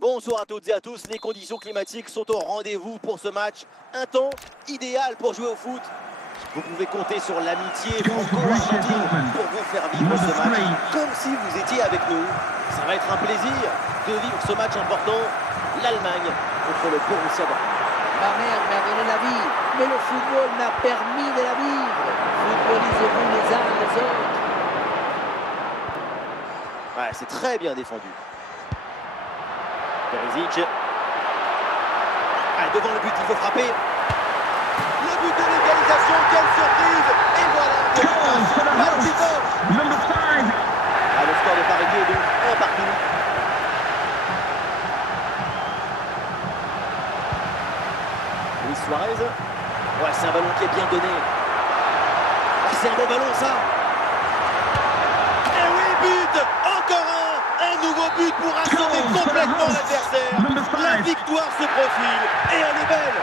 Bonsoir à toutes et à tous, les conditions climatiques sont au rendez-vous pour ce match. Un temps idéal pour jouer au foot. Vous pouvez compter sur l'amitié franco-argentine pour vous faire vivre ce match comme si vous étiez avec nous. Ça va être un plaisir de vivre ce match important. L'Allemagne contre le Borussia Dortmund. Ma mère m'a donné la vie, mais le football m'a permis de la vivre. Footballisez-vous les uns les autres. Ouais, c'est très bien défendu. Perisic. Allez, devant le but, il faut frapper. Le but de l'égalisation, quelle surprise! Et voilà, palpitant. Ah, le score de parité est donc 1 partout. Luis Suarez. Ouais, c'est un ballon qui est bien donné. Oh, c'est un bon ballon, ça. Et oui, but! Encore un nouveau but pour assommer complètement l'adversaire. La victoire se profile et elle est belle.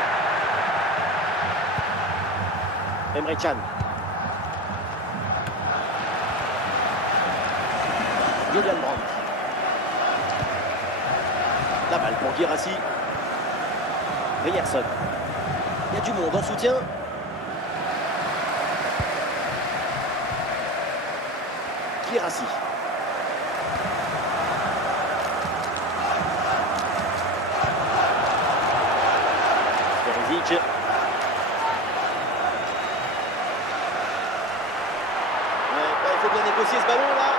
Emre Can. Julian Brandt. La balle pour Guirassy. Ryerson. Il y a du monde en soutien. Guirassy. Perisic. Il faut bien négocier ce ballon là.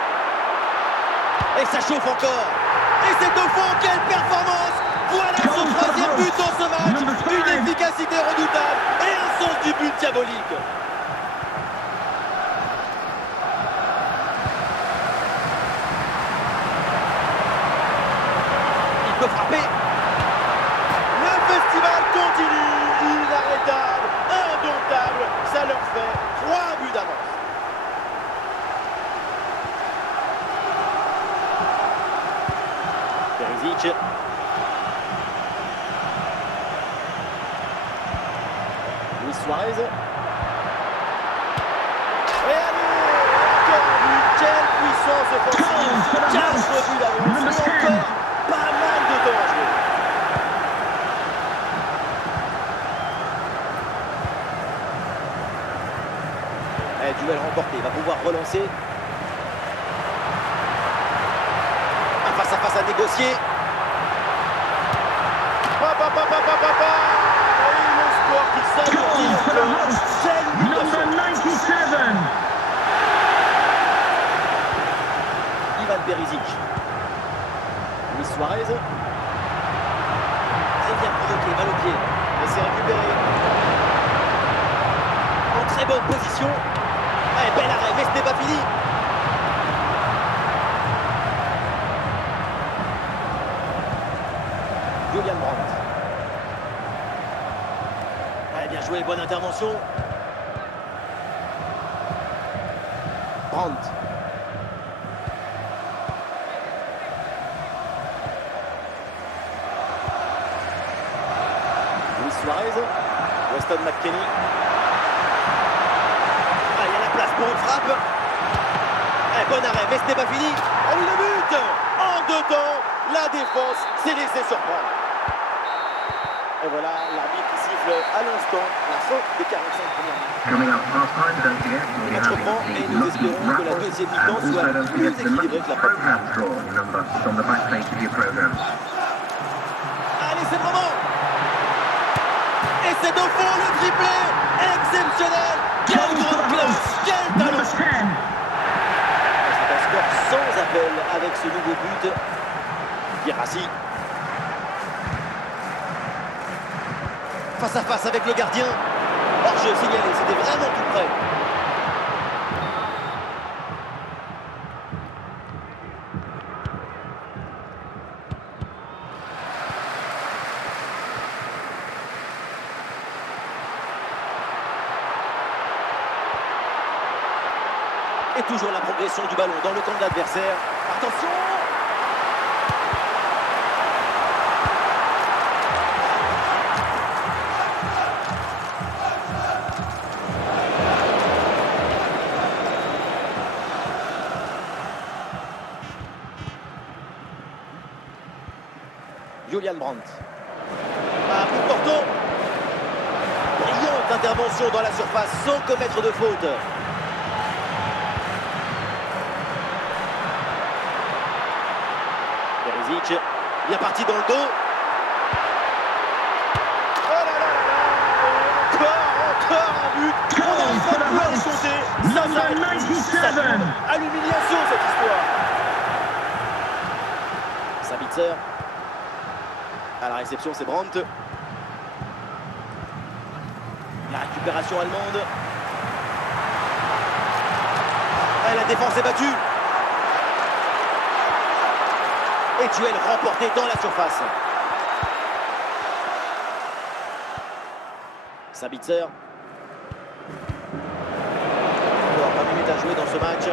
Et ça chauffe encore. Et c'est au fond, quelle performance! Voilà son troisième but dans ce match. Une efficacité redoutable et un sens du but diabolique. Il peut frapper. Le festival continue. Inarrêtable, indomptable. Ça leur fait 3 buts d'avance. Perisic. Luis Suarez. Et allez, encore un but. Quelle puissance offensive. 4 buts d'avance. Et encore pas mal de temps à jouer. Duel remporté, il va pouvoir relancer. Un face-à-face à négocier. Et le score qui s'alourdit encore. Quelle mutation. Ivan Perisic. Luis Suarez. Très bien provoqué, balle au pied. Et c'est récupéré. En très bonne position. Allez, bel arrêt, mais ce n'est pas fini. Julian Brandt. Allez, bien joué, bonne intervention. Brandt. Luis Suarez. Weston McKennie. Pour une frappe. Bon arrêt, mais ce n'est pas fini. Oh oui, le but! En 2 temps, la défense s'est laissée surprendre. Et voilà l'arbitre qui siffle à l'instant la fin des 45 premières minutes. Le match reprend et nous espérons que la deuxième mi-temps soit plus équilibrée que la première. Allez, c'est le moment! Et c'est au fond le triplé exceptionnel! Quelle grande classe! Quel talent! C'est un score sans appel avec ce nouveau but. Guirassy. Face à face avec le gardien. Hors-jeu signalé, c'était vraiment tout près. Et toujours la progression du ballon dans le camp de l'adversaire. Attention! Julian Brandt. Ah, coup de Porto. Brillante intervention dans la surface sans commettre de faute. Perisic, bien parti dans le dos. Oh là là là là. Encore un but. On n'arrive pas plus à les compter. Ça tourne à l'humiliation cette histoire. Sabitzer. À la réception, c'est Brandt. La récupération allemande. Et la défense est battue. Et duel remporté dans la surface. Sabitzer. Encore 20 minutes à jouer dans ce match.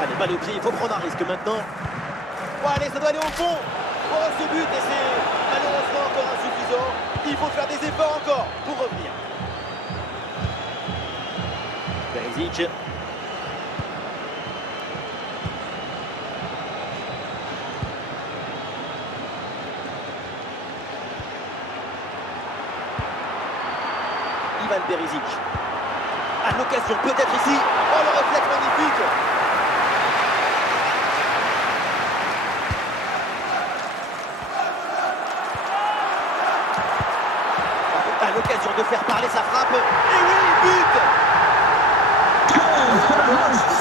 Allez, balle au pied, il faut prendre un risque maintenant. Oh, allez, ça doit aller au fond. Oh, ce but, et c'est malheureusement encore insuffisant. Il faut faire des efforts encore pour revenir. Perisic. Ivan Perisic. À l'occasion, peut-être ici. Oh, le réflexe magnifique. À l'occasion de faire parler sa frappe. Et oui, but.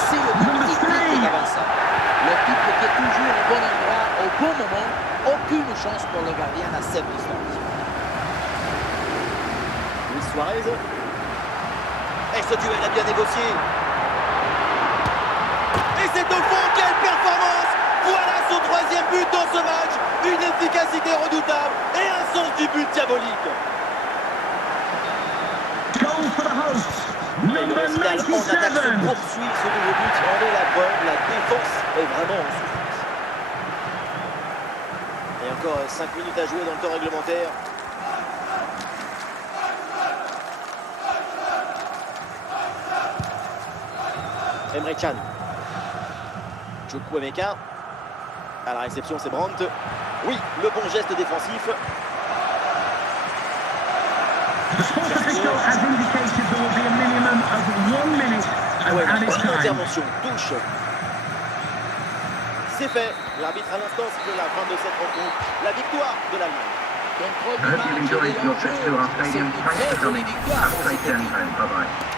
C'est le but typique d'Avança. Le type qui est toujours au bon endroit, au bon moment. Aucune chance pour le gardien à cette distance. Luis Suarez. Et ce duel a bien négocié. Et c'est au fond, quelle performance. Voilà son troisième but dans ce match. Une efficacité redoutable et un sens du but diabolique. Et le Real en attaque se poursuit ce nouveau but. En est la preuve, la défense est vraiment en souffrance. Et encore 5 minutes à jouer dans le temps réglementaire. Emre Can. Chukwuemeka. À la réception, c'est Brandt. Oui, le bon geste défensif. Ouais, bonne intervention, touche. C'est fait. L'arbitre à l'instant siffle la fin de cette rencontre. La victoire de l'Allemagne. Contrôle du match et de l'enjeu. C'est une très jolie victoire pour cette équipe.